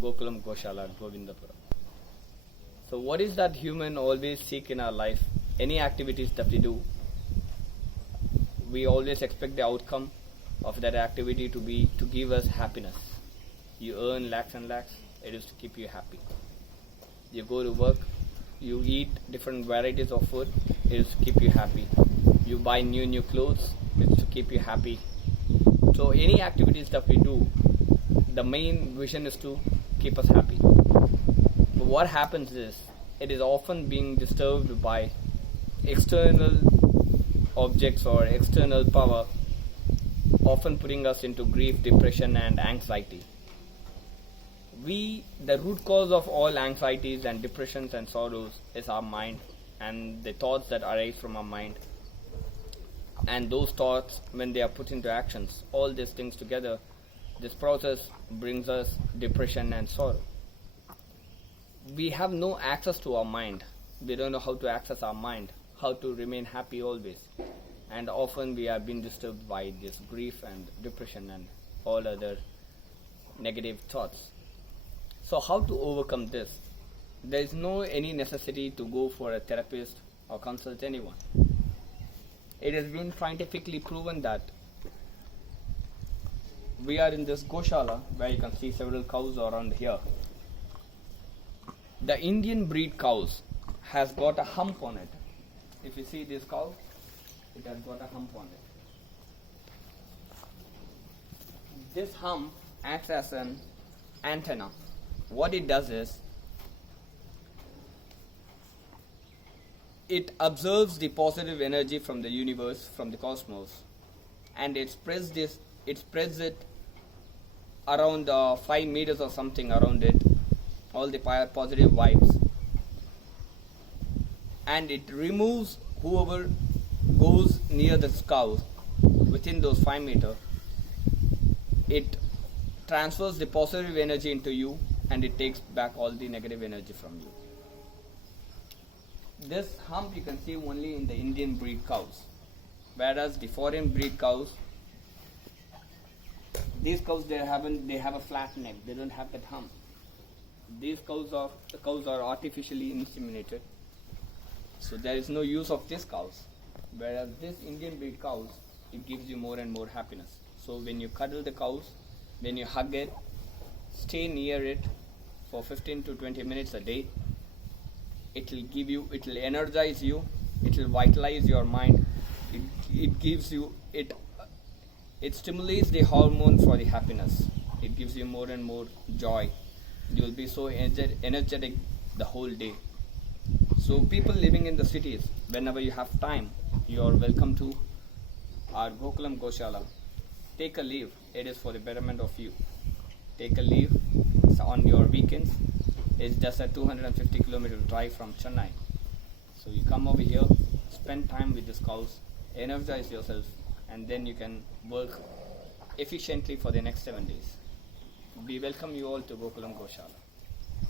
Gokulam Goshala at Govindapura. So what is that human always seek in our life? Any activities that we do, we always expect the outcome of that activity to be to give us happiness. You earn lakhs and lakhs, it is to keep you happy. You go to work, you eat different varieties of food, it is to keep you happy. You buy new clothes, it is to keep you happy. So any activities that we do, the main vision is to keep us happy. But what happens is, it is often being disturbed by external objects or external power, often putting us into grief, depression and anxiety. The root cause of all anxieties and depressions and sorrows is our mind and the thoughts that arise from our mind. And those thoughts, when they are put into actions, all these things together, this process brings us depression and sorrow. We have no access to our mind. We don't know how to access our mind, how to remain happy always. And often we are being disturbed by this grief and depression and all other negative thoughts. So how to overcome this? There is no any necessity to go for a therapist or consult anyone. It has been scientifically proven that we are in this Goshala where you can see several cows around here. The Indian breed cows has got a hump on it. If you see this cow, it has got a hump on it. This hump acts as an antenna. What it does is, it observes the positive energy from the universe, from the cosmos, and it spreads it around 5 meters or something around it, all the positive vibes, and it removes whoever goes near the cows within those 5 meters. It transfers the positive energy into you and it takes back all the negative energy from you. This hump you can see only in the Indian breed cows, whereas the foreign breed cows, these cows they have a flat neck, they don't have that hump. These cows are artificially inseminated, so there is no use of these cows. Whereas this Indian breed cows, it gives you more and more happiness. So when you cuddle the cows, when you hug it, stay near it for 15 to 20 minutes a day. It will energize you, it will vitalize your mind. It stimulates the hormone for the happiness. It gives you more and more joy. You will be so energetic the whole day. So people living in the cities, whenever you have time, you are welcome to our Gokulam Goshala. Take a leave, it is for the betterment of you. Take a leave on your weekends. It's just a 250-kilometer drive from Chennai. So you come over here, spend time with these cows, energize yourself, and then you can work efficiently for the next 7 days. We welcome you all to Gokulam Goshala.